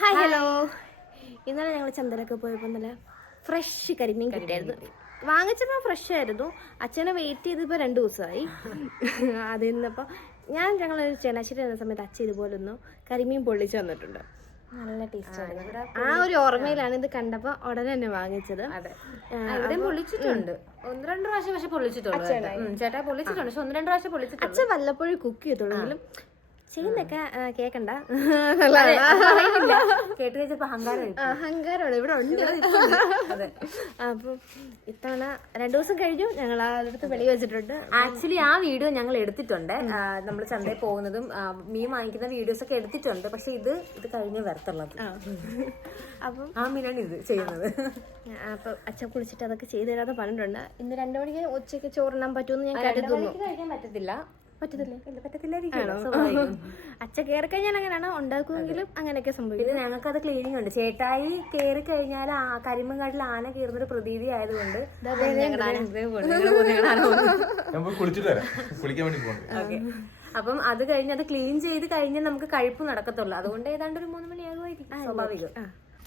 Hi hello. ഇന്നലെ ഞങ്ങൾ ചന്തയിലൊക്കെ പോയപ്പോൾ നല്ല ഫ്രഷ് കരിമീൻ കിട്ടിയായിരുന്നു. വാങ്ങിച്ചപ്പോൾ ഫ്രഷ് ആയിരുന്നു. അച്ഛനെ വെയിറ്റ് ചെയ്തപ്പോൾ 2 ദിവസമായി. അത് ഇന്നപ്പോൾ ഞങ്ങൾ ചങ്ങനാശ്ശേരി എന്ന സമയത്ത് അച്ഛൻ ഇതുപോലെ ഒന്ന് കരിമീൻ പൊള്ളിച്ച് തന്നിട്ടുണ്ട്. നല്ല ടേസ്റ്റ് ആയിരുന്നു. ആ ഒരു ഓർമ്മയിലാണ് ഇത് കണ്ടപ്പോൾ ഉടനെ തന്നെ വാങ്ങിച്ചത്. അതെ, ഇവിടെയും പൊള്ളിച്ചിട്ടുണ്ട്. 1-2 പ്രാവശ്യം പക്ഷെ പൊള്ളിച്ചിട്ടുണ്ട്. ചേട്ടാ പൊള്ളിച്ചിട്ടുണ്ട്, പക്ഷെ 1-2 പ്രാവശ്യം പൊള്ളിച്ചിട്ടുണ്ട്. അച്ഛൻ വല്ലപ്പോഴും കുക്ക് ചെയ്തോളെങ്കിലും ചെയ്യുന്നൊക്കെ കേക്കണ്ട. കേട്ട് കഴിച്ചപ്പോ അഹങ്കാരമാണ് ഇവിടെ ഉണ്ട്. അപ്പം ഇത്തവണ 2 ദിവസം കഴിഞ്ഞു ഞങ്ങൾ അടുത്ത് വെളി വെച്ചിട്ടുണ്ട്. ആക്ച്വലി ആ വീഡിയോ ഞങ്ങൾ എടുത്തിട്ടുണ്ട്. നമ്മൾ ചന്തയിൽ പോകുന്നതും മീൻ വാങ്ങിക്കുന്ന വീഡിയോസ് ഒക്കെ എടുത്തിട്ടുണ്ട്. പക്ഷെ ഇത് കഴിഞ്ഞ് വരത്തുള്ളത്. അപ്പം ആ മീനാണ് ഇത് ചെയ്യുന്നത്. അപ്പൊ അച്ഛൻ കുളിച്ചിട്ട് അതൊക്കെ ചെയ്ത് തരാതെ പറഞ്ഞിട്ടുണ്ട്. ഇന്ന് 2 മണിക്ക് ഉച്ചയ്ക്ക് ചോറിനാൻ പറ്റുമെന്ന് ഞാൻ കരുതുന്നു. കഴിക്കാൻ പറ്റത്തില്ല. അച്ഛൻ കയറി കഴിഞ്ഞാൽ അങ്ങനെയാണ് ഉണ്ടാക്കുമെങ്കിലും അങ്ങനെയൊക്കെ സംഭവിക്കും. പിന്നെ ഞങ്ങൾക്കത് ക്ലീനിങ് ഉണ്ട്. ചേട്ടായി കയറി കഴിഞ്ഞാൽ കരിമ്പങ്കാട്ടിൽ ആന കയറുന്നൊരു പ്രതീതി ആയതുകൊണ്ട് അപ്പം അത് കഴിഞ്ഞ് അത് ക്ലീൻ ചെയ്ത് കഴിഞ്ഞാൽ നമുക്ക് കഴിപ്പ് നടക്കത്തുള്ളൂ. അതുകൊണ്ട് ഏതാണ്ട് ഒരു 3 മണിയാകുമായിരിക്കും സ്വാഭാവികം.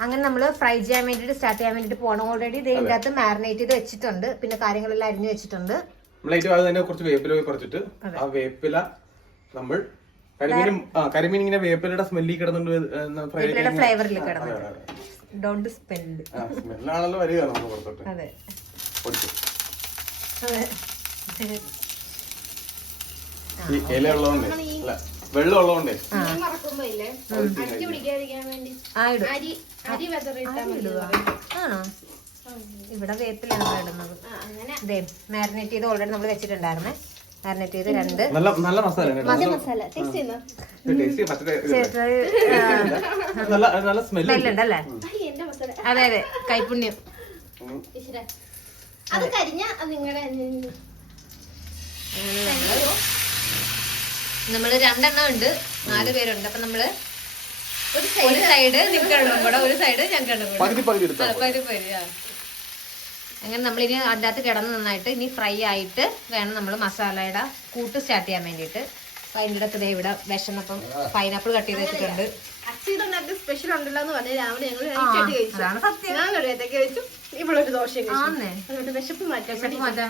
അങ്ങനെ നമ്മൾ ഫ്രൈ ചെയ്യാൻ വേണ്ടിട്ട് സ്റ്റാർട്ട് ചെയ്യാൻ വേണ്ടിട്ട് പോകണം. ഓൾറെഡി ഇതിന്റെ അകത്ത് മാരിനേറ്റ് ചെയ്ത് വെച്ചിട്ടുണ്ട്. പിന്നെ കാര്യങ്ങളെല്ലാം അരിഞ്ഞു വെച്ചിട്ടുണ്ട്. നമ്മളേറ്റവും തന്നെ കുറച്ച് വേപ്പില കുറച്ചിട്ട് ആ വേപ്പില നമ്മൾ കരിമീൻ ഇങ്ങനെ വേപ്പിലയുടെ സ്മെല്ലിൽ കിടന്നുണ്ട് ഫ്ലേവറിൽ കിടന്നുണ്ട്. ഡോണ്ട് സ്മെല്ല് സ്മെല്ലാണല്ലോ വരിക നമ്മൾ പുറത്തോട്ട്. അതെ ഈ ഇല ഉള്ളതുകൊണ്ടേ അല്ല വെള്ളം ഉള്ളതുകൊണ്ടേ ആണോ? ഇവിടെ വേപ്പിലാണ് ഇടുന്നത്. ഇതേ മാരിനേറ്റ് ചെയ്ത് ഓൾറെഡി നമ്മൾ വെച്ചിട്ടുണ്ടായിരുന്നേ. മാരിനേറ്റ് ചെയ്ത് 2 നല്ല മസാല നല്ല സ്മെല്ലുണ്ടല്ലേ? അതെ അതെ, കൈപുണ്യം. നമ്മള് 2 എണ്ണം ഉണ്ട്, 4 പേരുണ്ട്. അപ്പൊ നമ്മള് ഒരു സൈഡ് നിൽക്കണം കൂടെ, ഒരു സൈഡ് ഞങ്ങളുടെ. അങ്ങനെ നമ്മളിനി അതിൻ്റെ അകത്ത് കിടന്ന് നന്നായിട്ട് ഇനി ഫ്രൈ ആയിട്ട് വേണം നമ്മൾ മസാലയുടെ കൂട്ട് സ്റ്റാർട്ട് ചെയ്യാൻ വേണ്ടിയിട്ട്. അപ്പൊ അതിൻ്റെ അടുത്ത് ഇവിടെ വിശന്നപ്പം പൈനാപ്പിൾ കട്ട് ചെയ്ത് വെച്ചിട്ടുണ്ട്. സ്പെഷ്യൽ ഉണ്ടല്ലോ എന്ന് പറഞ്ഞാൽ രാവിലെ വിശപ്പ് മാറ്റാൻ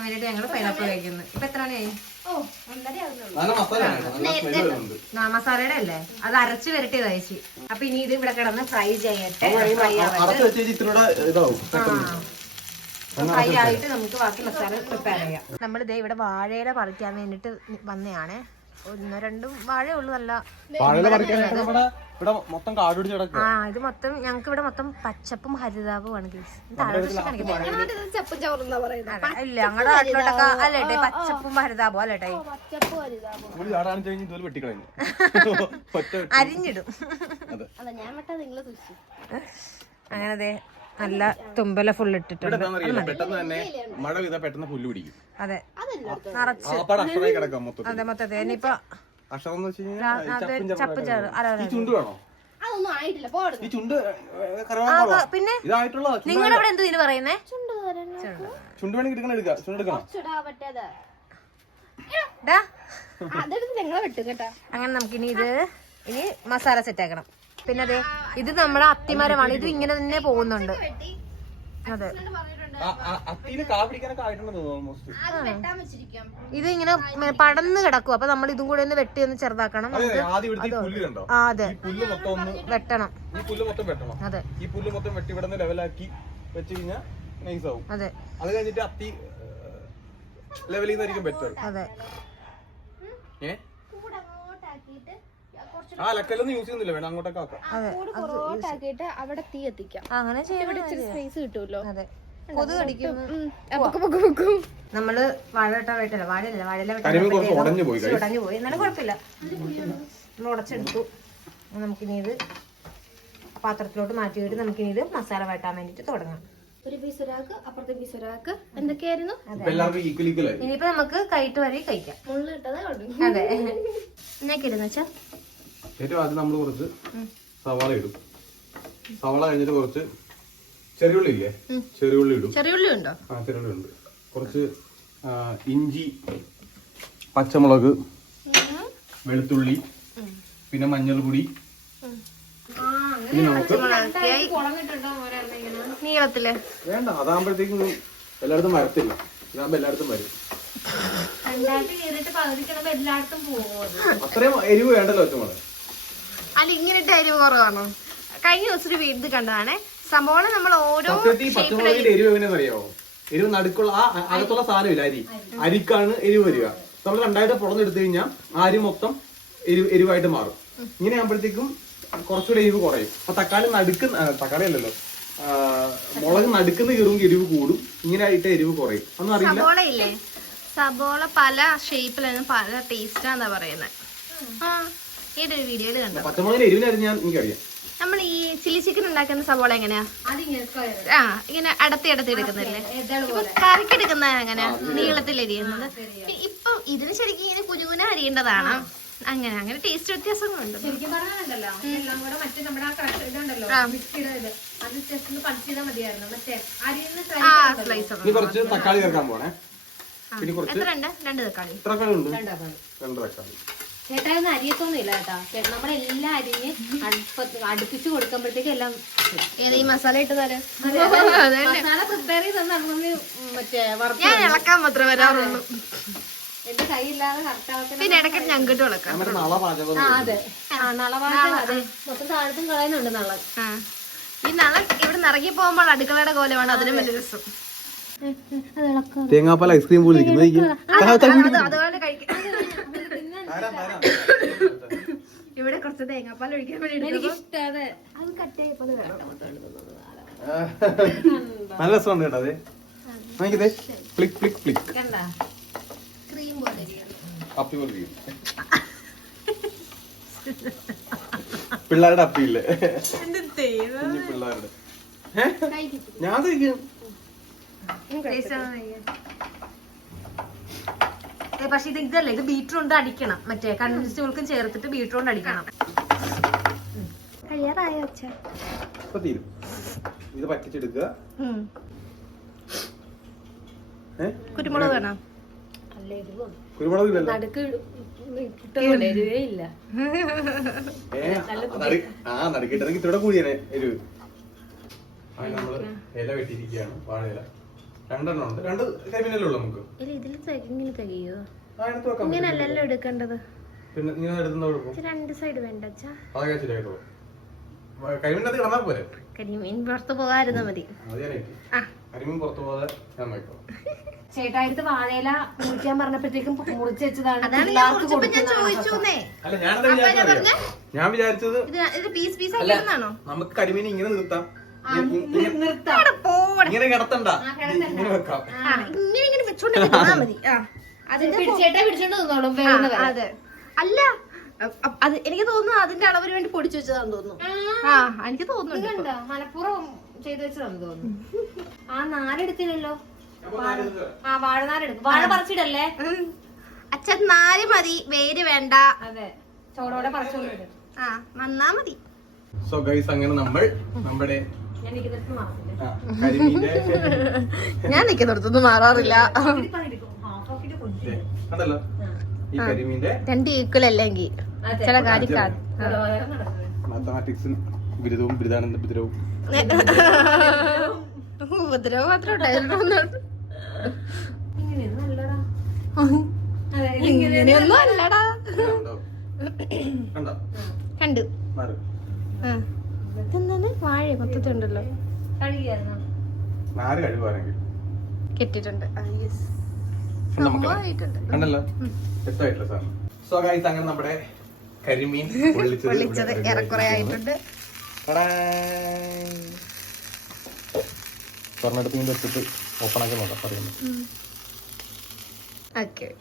വേണ്ടിട്ട് ഞങ്ങൾ പൈനാപ്പിൾ കഴിക്കുന്നത്. ഇപ്പൊ എത്ര മണിയായി? മസാലയുടെ അല്ലേ, അത് അരച്ച് വരട്ടിയത് അയച്ചു. അപ്പൊ ഇനി ഇത് ഇവിടെ കിടന്ന് ഫ്രൈ ചെയ്യട്ടെ. ഫ്രൈ ആയിട്ട് നമുക്ക് ബാക്കി മസാല പ്രിപ്പയർ ചെയ്യാം. നമ്മളിതേ ഇവിടെ വാഴയില പറിക്കാൻ വേണ്ടിട്ട് വന്നതാണ്. 1-2 വാഴ ഉള്ളു. നല്ല ഇത് മൊത്തം ഞങ്ങക്ക് ഇവിടെ മൊത്തം പച്ചപ്പും ഹരിതാപുമാണ്. ഇല്ല ഞങ്ങളുടെ നാട്ടിലോട്ടൊക്കെ അല്ലേട്ടെ പച്ചപ്പും ഹരിതാപും അല്ലേട്ടെ അരിഞ്ഞിടും. അങ്ങനെ നല്ല തുമ്പല ഫുൾ ഇട്ടിട്ടുണ്ട്. പെട്ടെന്ന് തന്നെ മഴ പെയ്താൽ പെട്ടെന്ന് പുല്ല് പിടിക്കും. അതെ, നിറച്ച് അതെ മൊത്തത്തിൽ. ഇനിയിപ്പൊ ചപ്പ് ചേർ പിന്നെ നിങ്ങളവിടെ എന്തു ഇതിന് പറയുന്നേ? അങ്ങനെ നമുക്കിനി ഇനി മസാല സെറ്റ് ആക്കണം. പിന്നെ അതെ ഇത് നമ്മുടെ അത്തിമരമാണ്. ഇത് ഇങ്ങനെ തന്നെ പോകുന്നുണ്ട്. അതെ, ഇത് ഇങ്ങനെ പടന്ന് കിടക്കും. അപ്പൊ നമ്മൾ ഇതും കൂടെ ഒന്ന് വെട്ടി ഒന്ന് ചെറുതാക്കണം. അതെ, വെട്ടണം. അതെ, ഈ പുല്ല് മൊത്തം വെട്ടി ഇവിടെ ലെവലാക്കി വെച്ച് കഴിഞ്ഞാൽ നൈസ് ആവും. അതെ, അത് കഴിഞ്ഞിട്ട് അത്തി ലെവലിൽ നിന്നായിരിക്കും ബെറ്റർ. അതെ, ലക്കലൊന്നും യൂസ് ചെയ്യുന്നില്ല, വേണം അങ്ങോട്ടൊക്കെ ആക്കാം. അവിടെ തീ എത്തിക്കാം. അങ്ങനെ സ്പേസ് കിട്ടുമല്ലോ. അതെ, കൊതു കടിക്കും. നമ്മള് വാഴയില ഉടഞ്ഞു പോയി, എന്നാലും കുഴപ്പമില്ല. നമ്മൾ ഉടച്ചെടുത്തു. നമുക്കിനി ഇത് പാത്രത്തിലോട്ട് മാറ്റിയിട്ട് നമുക്കിനി ഇത് മസാല വഴട്ടാൻ വേണ്ടിട്ട് തുടങ്ങാം. ഒരു പീസ് ഒരാൾക്ക്, അപ്പുറത്തെ പീസ് ഒരാൾക്ക്. എന്തൊക്കെയായിരുന്നു? ഇനിയിപ്പോ നമുക്ക് കൈട്ട് വരെ കഴിക്കാം. അതെ, എന്നൊക്കെയായിരുന്നു വെച്ചാ ഏറ്റവും ആദ്യം നമ്മൾ കുറച്ച് സവാള ഇടും. സവാള കഴിഞ്ഞിട്ട് കുറച്ച് ചെറിയുള്ളി ഇല്ലേ, ചെറിയുള്ളി ഇടും. ചെറിയുള്ളി ഉണ്ടോ? ആ, ചെറിയുള്ളി ഉണ്ട്. കുറച്ച് ഇഞ്ചി, പച്ചമുളക്, വെളുത്തുള്ളി, പിന്നെ മഞ്ഞൾപ്പൊടി, ഇനി നമുക്ക് നീളത്തില് വേണ്ട, അതാകുമ്പോഴത്തേക്കും എല്ലായിടത്തും വരത്തില്ല. ഇതാകുമ്പോ എല്ലായിടത്തും വരും. അത്രയും എരിവ് വേണ്ടല്ലോ ഒറ്റമോളെ. അല്ല ഇങ്ങനെയിട്ട് എരിവ് കുറവാണോ? കഴിഞ്ഞ ദിവസം ഒരു വീട് കണ്ടതാണേ, സംഭവം നമ്മൾ ഓരോ പച്ചമുളകിന്റെ എരിവ് എങ്ങനെയാണെന്ന് അറിയാമോ? എരിവ് നടുക്കുള്ള ആ അകത്തുള്ള സാധനമില്ല, അരിക്കാണ് എരിവ് വരിക. നമ്മൾ രണ്ടായിട്ട് പുറന്നെടുത്തു കഴിഞ്ഞാൽ അരി മൊത്തം എരിവായിട്ട് മാറും. ഇങ്ങനെ ആകുമ്പോഴത്തേക്കും കുറച്ചുകൂടെ എരിവ് കുറയും. അപ്പൊ തക്കാളി തക്കാളി അല്ലല്ലോ, മുളക് നടുക്കുന്ന കീറുമ്പോൾ എരിവ് കൂടും. ഇങ്ങനെ ആയിട്ട് എരിവ് കുറയും. ഒന്നും അറിയില്ല. സബോള ഇല്ലേ, സബോള പല ഷേപ്പിലാണ് പല ടേസ്റ്റാന്നാ പറയുന്നത്. ആ ഏതൊരു വീഡിയോയില് കണ്ടു. പച്ചമുളകിന്റെ എരിവിനായിരുന്നു എനിക്കറിയാം. നമ്മൾ ഈ ചില്ലി ചിക്കൻ ഉണ്ടാക്കുന്ന സബോള എങ്ങനെയാ? ഇങ്ങനെ അടത്തി എടുക്കുന്നില്ലേ? ഇപ്പൊ കറിക്ക് എടുക്കുന്ന എങ്ങനെയാ നീളത്തിൽ അരിയുന്നത്? ഇപ്പൊ ഇതിന് ശരിക്കും ഇങ്ങനെ കുനുകുന അരിയേണ്ടതാണ്. അങ്ങനെ ടേസ്റ്റ് വ്യത്യാസങ്ങളുണ്ട്. ശരിക്കും പറഞ്ഞാലുണ്ടല്ലോ എല്ലാം കൂടെ മറ്റേ നമ്മുടെ ആ ക്രഷ് ഇതുണ്ടല്ലോ ബിസ്കിറ്റ് അത് ജസ്റ്റ് ഒന്ന് പൾസ് ചെയ്താൽ മതിയായിരുന്നു. മറ്റേ അരിയുന്ന സ്ലൈസ് കുറച്ച് തക്കാളി ചേർക്കാൻ പോണേ. പിന്നെ കുറച്ച് രണ്ട് തക്കാളി ഉണ്ട്. 2 തക്കാളി. ചേട്ടായൊന്നും അരിയത്തൊന്നുമില്ല കേട്ടാ. നമ്മളെല്ലാം അരിഞ്ഞ് അടുപ്പിച്ച് കൊടുക്കുമ്പോഴത്തേക്ക് എല്ലാം ഈ മസാല ഇട്ട് തരാം. മസാല പ്രിപ്പയർ ചെയ്താണ് മറ്റേ ഞാൻ ഇളക്കാൻ മാത്രമേ വരാറുള്ളൂ. എന്റെ കൈയില്ലാതെ കറക്റ്റ്. പിന്നെ ഇടയ്ക്ക് ഞങ്ങിട്ട് ഇളക്കാം. അതെ നളവാഴം. അതെ മൊത്തം താഴത്തും കളയുന്നുണ്ട് നള. ഈ നള ഇവിടെ നിറങ്ങി പോകുമ്പോൾ അടുക്കളയുടെ കോലമാണ് അതിനും വലിയ രസം. തേങ്ങാപ്പാൽ ഐസ്ക്രീം പോലെ അതുപോലെ കഴിക്കാം. ഇവിടെ കുറച്ച് തേങ്ങാപ്പാൽ ഒഴിക്കാൻ വേണ്ടി അത് കട്ടയപ്പോൾ നല്ല രസമുണ്ട് കേട്ടോ. അതെ നോക്കിയതേ, ഫ്ലിക് ഫ്ലിക് ഫ്ലിക് ക്രീം പോലെ അപ്പി പോലെ ഇരിക്കും. പിള്ളേരുടെ അപ്പിയില്ലേ, കുഞ്ഞു പിള്ളേരുടെ. ഞാൻ കഴിക്കും. പക്ഷെ ഇതല്ലേ, ഇത് ബീറ്റ്റൂണ്ട് അടിക്കണം. മറ്റേ കണ്ടൻസ്ഡ് മിൽക്കും ചേർത്തിട്ട് ബീറ്റ്റൂണ്ട് അടിക്കണം. കഴിയാറായോ? ഇപ്പൊ തീരും. ഇത് പറ്റിച്ചെടുക്കുക. കുരുമുളക് വേണം. കുരുമുളക് ഇല്ലല്ലോ. നടുക്കിട്ടെങ്കിൽ ഇത്തിരി കൂടിയാണ് എരിവ്. നമ്മള് ഇല വെട്ടിയിരിക്കുകയാണ്, വാഴയില. 2 എണ്ണം ഉണ്ട്. 2 കരിമീനല്ലേ ഉള്ളു നമുക്ക്. തികയോ? ഇങ്ങനല്ലല്ലോ എടുക്കേണ്ടത്. പിന്നെ ഇങ്ങനെ എടുത്തുന്ന 2 സൈഡ് വേണ്ട. അതൊക്കെ ശരിയായിട്ടുള്ളൂ. കരിമീനകത്ത് കിടന്നാൽ പോരെ. കരിമീൻ പുറത്ത് പോകാതിരുന്നാ മതി. കരിമീൻ പുറത്ത് പോകാതെ ഞാൻ നോക്കാം. ചേട്ടായിട്ട് വാഴയില മുറിക്കാൻ പറഞ്ഞപ്പോഴത്തേക്കും മുറിച്ച് വെച്ചതാണ്. ഞാൻ വിചാരിച്ചത് നമുക്ക് കരിമീൻ ഇങ്ങനെ നിർത്താം. ഇങ്ങനെ കിടത്തണ്ട, ഇങ്ങനെ വെക്കാം. ഇങ്ങനെ വെച്ചോണ്ടിരുന്നാ മതി. ചേട്ടാ പിടിച്ചോണ്ട് നിന്നോളും. അതെ. അല്ല അത് എനിക്ക് തോന്നുന്നു അതിന്റെ അളവിന് വേണ്ടി പൊടിച്ചു വെച്ചതാന്ന് തോന്നുന്നു. എനിക്ക് തോന്നുന്നുണ്ട് മലപ്പുറം ചെയ്തു വെച്ചതാന്ന് തോന്നുന്നു. ആ 4 എടുത്തില്ലല്ലോ. വാഴ 4 എടുക്കും. വാഴ പറിച്ചിടല്ലേ അച്ഛൻ? 4 മതി, വേര് വേണ്ട. അതെ, ചോടോടെ പറിച്ചോണ്ട് നന്നാ മതി. സോ ഗൈസ്, അങ്ങനെ നമ്മൾ നമ്മുടെ ഞാൻ നിക്കുന്നിടത്തൊന്നും മാറാറില്ല. കണ്ടല്ലോ ഈ കരിമീന്റെ 2 ഈക്വൽ അല്ലെങ്കിൽ ചില കാര്യം മാത്തമാറ്റിക്സും ബിരുദവും ബിരുദാനന്ദ ബിരുദവും ഉപദ്രവം മാത്രം ഉണ്ടായിരുന്നു. ഇങ്ങനെയൊന്നും അല്ലടാ. കണ്ടു. ഇതെന്താണ് വാഴ മൊത്തത്തിലുണ്ടല്ലോ. കെട്ടിട്ടുണ്ട്. കണ്ടല്ലോ, വ്യക്തമായിട്ടില്ല സാർ. സോ ഗൈസ്, അങ്ങനെ നമ്മുടെ കരിമീൻ പൊള്ളിച്ചത് ഏറെക്കുറെ ആയിട്ടുണ്ട്. സ്വർണ്ണടുപ്പിന്റെ വെച്ചിട്ട് ഓപ്പൺ ആക്കി നോക്കാം. പറയുന്നത്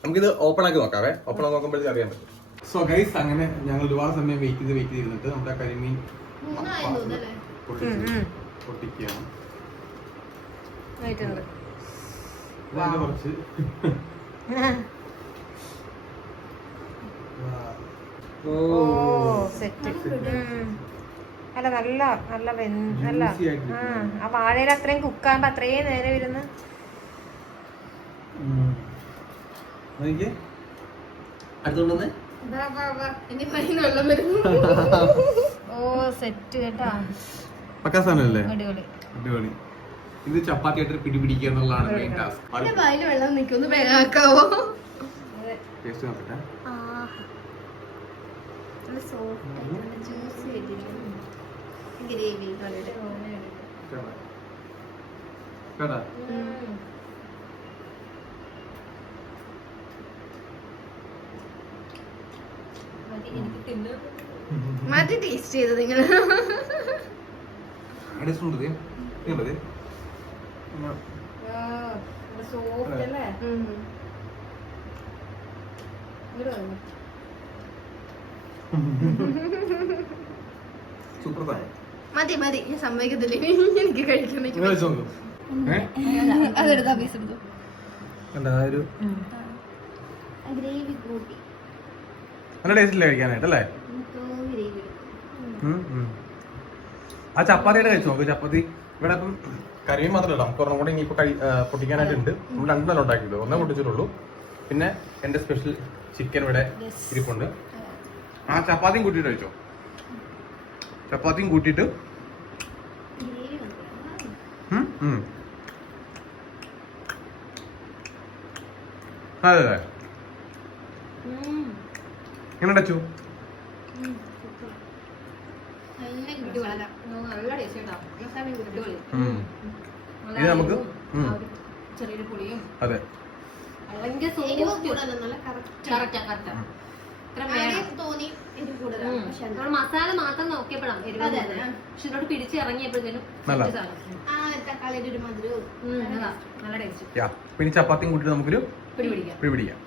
നമുക്കിത് ഓപ്പൺ ആക്കി നോക്കാവേ. ഓപ്പൺ ആക്കി നോക്കുമ്പോഴത്തേക്ക് അറിയാൻ പറ്റും. സോ ഗൈസ്, അങ്ങനെ ഞങ്ങൾ ഒരുപാട് സമയം വെയിറ്റ് ചെയ്തിരുന്നിട്ട് നമ്മുടെ കരിമീൻ പൊട്ടിക്കുകയാണ്. കുറച്ച് അല്ല നല്ല നല്ല നല്ല ആ വാഴയിൽ അത്രയും കുക്കാകുമ്പോ അത്രയും നേരം ഇരുന്ന് അടുത്തോണ്ട് എന്റെ പനി വെള്ളം വരുന്നു. ഓ സെറ്റ് കേട്ടാ, പക്കാ സാധനമല്ലേ? അടിപൊളി. അടിപൊളി. ഇത് ചപ്പാത്തി ആയിട്ട് പിടിപിടിക്കുക എന്നുള്ളതാണ് മെയിൻ ടാസ്ക്. എന്റെ വായില് വെള്ളം നിൽക്കുന്നു, വേഗം ആക്കാവോ? ടേസ്റ്റ് നോക്കട്ടെ. ഗ്രേവി കേട്ടാ? മാറ്റി ടേസ്റ്റ് ചെയ്ത് നിങ്ങള്. ടേസ്റ്റ് ഉണ്ട്. ഇതുണ്ടത് സോഫ്റ്റ് അല്ലേ? സൂപ്പർ സാധനം. മതി മതി, ഞാൻ സമ്മതിക്കത്തില്ല, എനിക്ക് കഴിക്കാൻ നിങ്ങൾ കഴിച്ച് നോക്കൂ. അതെടുത്താ പീസ് എടുത്തു. കണ്ടാ ഒരു ഗ്രേവി കൂട്ടി നല്ല ടേസ്റ്റ് ഇല്ല കഴിക്കാനായിട്ട് അല്ലേ? ഗ്രേവി ആ ചപ്പാത്തിയുടെ കഴിച്ചു നോക്ക്. ചപ്പാത്തി ഇവിടെ ഇപ്പം കറിയും മാത്രമല്ല, നമുക്ക് ഒരെണ്ണം കൂടെ ഇനിയിപ്പോൾ പൊട്ടിക്കാനായിട്ടുണ്ട്. നമ്മൾ രണ്ടെണ്ണം ഉണ്ടാക്കിയിട്ടുള്ളൂ, ഒന്നേ പൊട്ടിച്ചിട്ടുള്ളൂ. പിന്നെ എൻ്റെ സ്പെഷ്യൽ ചിക്കൻ ഇവിടെ ഇരിപ്പുണ്ട്. ആ ചപ്പാത്തിയും കൂട്ടിയിട്ട് കഴിച്ചോ. ചപ്പാത്തിയും കൂട്ടിയിട്ട് അതെ അതെ എങ്ങനെ ടച്ചു? നല്ല ടേസ്റ്റ് കേട്ടോ, അടിപൊളി. ഇത് നമുക്ക് ചെറിയൊരു പുളിയും അതെ ഭയങ്കര തോന്നി എരിവ് കൂടുതലാണ്. പക്ഷെ നമ്മൾ മസാല മാത്രം നോക്കിയപ്പോഴാണ് എരിവ് കൂടുതൽ. പക്ഷെ ഇതിനോട് പിടിച്ച് ഇറങ്ങിയപ്പോഴത്തേനും നല്ല. ആ തക്കാളിയുടെ ഒരു മധുരവും നല്ല ടേസ്റ്റ്. പിന്നെ ചപ്പാത്തിയും കൂട്ടിയിട്ട് നമുക്കൊരു പിടിപിടിക്കാം. പിടിപിടിക്കാം.